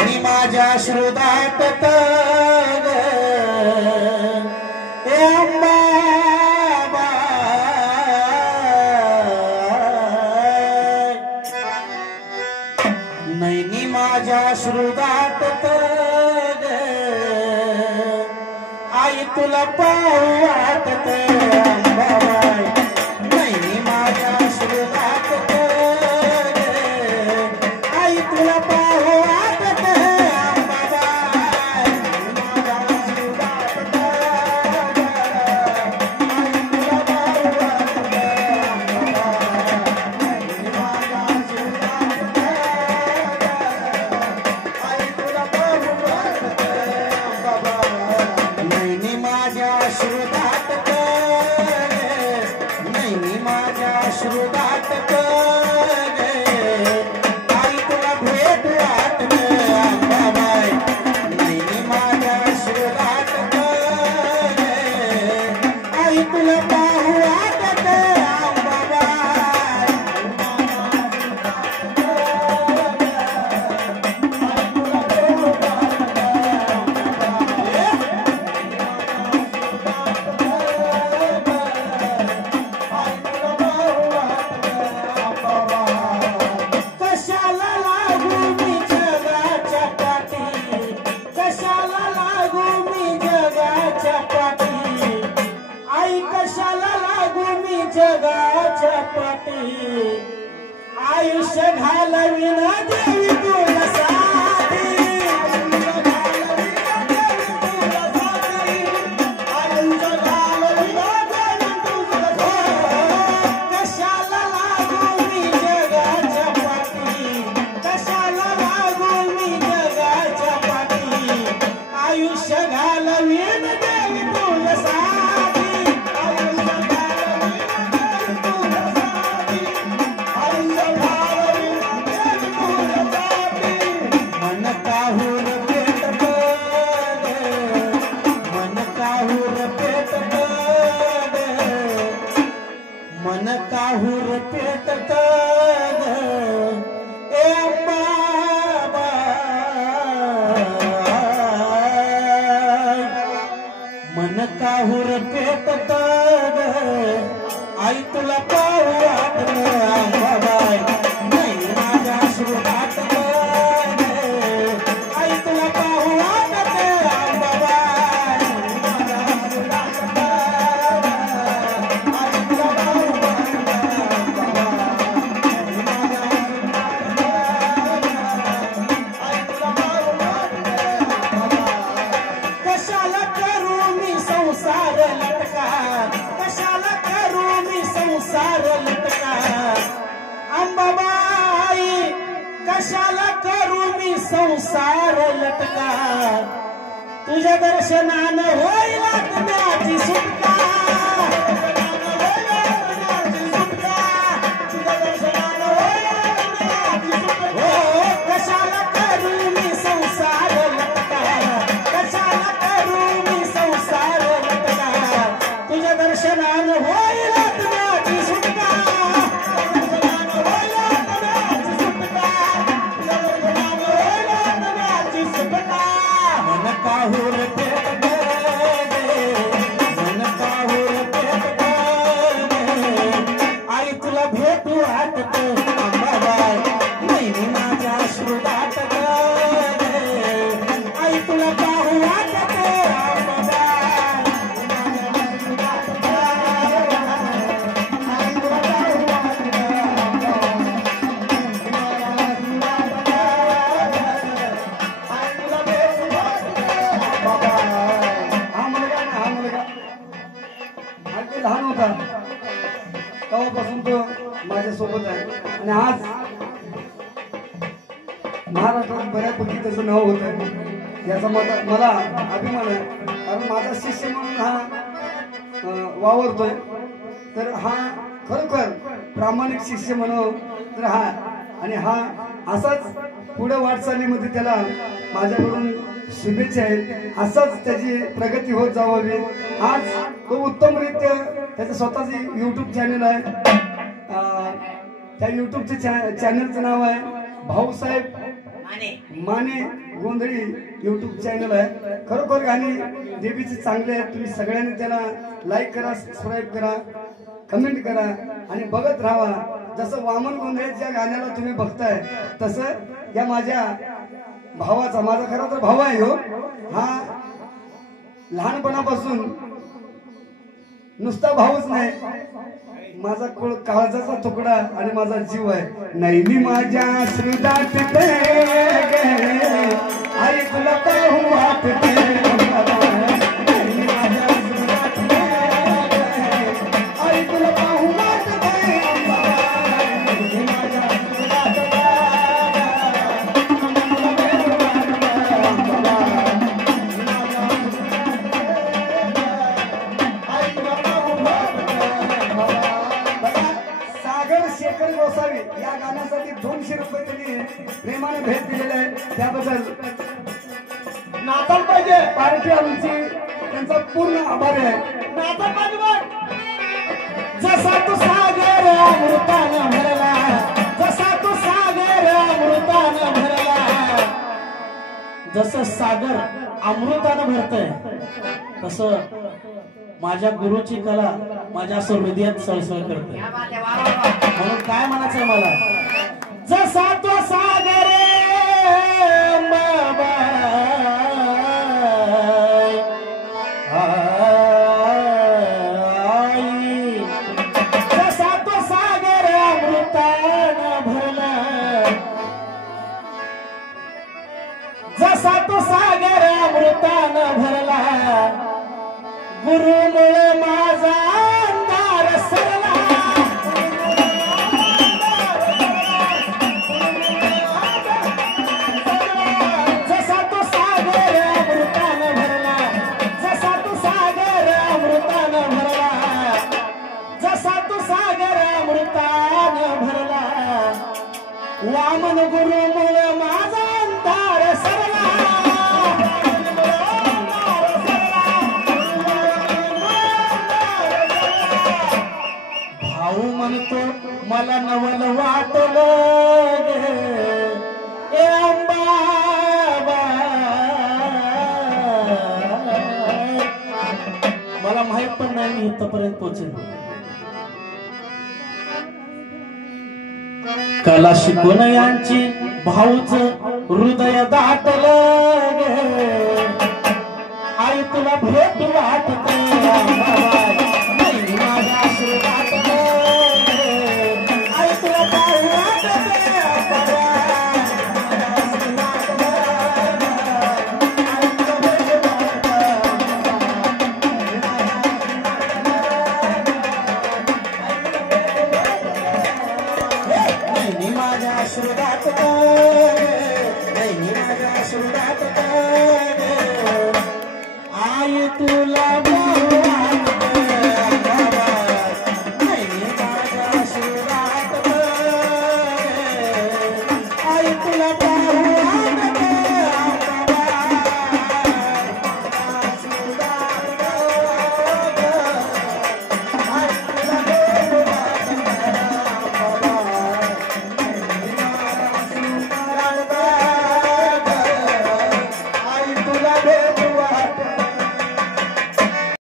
नैनी माझ्या श्रुदाटत ए अंबाबाई नैनी माझ्या श्रुदाटत आई तुला पाहू वाटत अंबाबाई नैनी माझ्या श्रुदाटत आई तुला पाहू वाटत अंबाबाई माझ्या श्रुदाटत आई तुला पाहू वाटत अंबाबाई माझ्या श्रुदाटत आई तुला पाहू वाटत अंबाबाई नैनी माझ्या श्रुदाटत नैनी माझ्या श्रुदाटत आई तुला भेट वाटत अंबाबाई नैनी माझ्या श्रुदाटत आई तुला पाहू वाटत अंबाबाई कशाला लागू मी जगाच्या पाठी कशाला लागू मी जगाच्या पाठी आई कशाला लागू मी जगाच्या पाठी आयुष्य घालवीन देवी तुला साथी आयुष्य घालवीन देवी तुला साथी आयुष्य घालवीन देवी तुला साथी कशाला लागू मी जगाच्या पाठी कशाला लागू मी जगाच्या पाठी आयुष्य घालवीन देवी तुला साथी आयुष्य घालवीन देवी तुला साथी आयुष्य घालवीन देवी तुला साथी मन काहूर पेटत मन काहूर पेटत मन काहूर पेटत ए अंबाबाई मन काहूर पेटत आई तुला पाहू वाटत अंबाबाई नैनी माझ्या श्रुदाटत आई तुला पाहू वाटत अंबाबाई माझ्या श्रुदाटत आई तुला पाहू वाटत अंबाबाई माझ्या श्रुदाटत आई तुला पाहू वाटत अंबाबाई कशाला करू मी संसार लटका कशाला करू मी संसार लटका अंबाबाई कशाला करू मी संसार लटका तुझ्या दर्शनानं होईल आत्म्याची सुटका तुझ्या दर्शनानं होईल आत्म्याची सुटका हो कशाला करू मी संसार लटका कशाला करू मी संसार लटका तुझ्या दर्शनानं होईल आत्म्याची सुटका तुझ्या दर्शनानं होईल आत्म्याची सुटका तुझ्या दर्शनानं होईल आत्म्याची सुटका मन काहूर पेटत मन काहूर पेटत आई तुला भेटू वाटत अंबाबाई नैनी माझ्या श्रुदाटत आई तुला पाहू वाटत अंबाबाई माझ्या श्रुदाटत आई तुला पाहू वाटत आई तुला भेटू वाटत अंबाबाई हा मुलगा अगदी लहान होता तेव्हापासून तो माझ्या सोबत आहे आणि आज महाराष्ट्रात बऱ्यापैकी त्याचं नाव होत आहे याचा मला अभिमान आहे कारण माझा शिष्य म्हणून हा वावरतोय तर हा खरोखर प्रामाणिक शिष्य म्हणून तर हा आणि हा असाच पुढे वाटचालीमध्ये त्याला माझ्याकडून शुभेच्छा आहेत असाच त्याची प्रगती होत जावावी आज तो उत्तमरित्या त्याचं स्वतःचे YouTube चॅनल आहे त्या YouTubeचे चॅनलचं नाव आहे भाऊसाहेब माने गोंधळी YouTube चॅनल आहे. खरोखर गाणी देवीचे चांगले आहेत. तुम्ही सगळ्यांनी त्याला लाईक करा, सबस्क्राईब करा, कमेंट करा आणि बघत राहा. जसं वामन गोंधळीच्या गाण्याला तुम्ही बघताय तसं या माझ्या भावाचा, माझा खरा तर भाऊ आहे हो, हा लहानपणापासून नुसता भाऊच नाही, माझा काळजाचा तुकडा आणि माझा जीव आहे. नाही मी माझ्या श्रीदात आई तुला पाहू वाटते, आई तुला पाहू वाटते, शेखर गोसावी या गाण्यासाठी 200 रुपये त्यांनी प्रेमाने भेट दिलेले आहे. त्याबद्दल नाताल पाहिजे पार्टी आमची त्यांचा पूर्ण आभार आहे. नाताल पाहिजे. जसा तू सागर अमृतानं भरला, जसा तू सागर अमृतानं भरला, जसं सागर अमृतानं भरतय तसं माझ्या गुरुची कला माझ्या असं हृदयात सळसळ करते. म्हणून काय म्हणायचंय मला, जसा तो सागर बाबा आई, जसा तो सागर अमृतानं भरला, जसा तो सागर अमृतानं भरला, गुरुमुळे माझा अंधार सरला, जसा तो सागर अमृतानं भरला, जसा तो सागर अमृतानं भरला, जसा तो सागर अमृतानं भरला, वामन गुरुमुळे माझा अंधार सरला. भाऊ म्हणतो मला नवल वाटलं ए अंबाबा, मला माहित पण नाही मी इथपर्यंत पोहोचेन. कला शिकवण यांची भाऊच हृदय दाटलं गे, आई तुला भेट वाटते माझ्या आशीर्वाद, आई तुला पाहू वाटते, माझ्या आशीर्वाद, माझ्या आशीर्वाद, आई तुला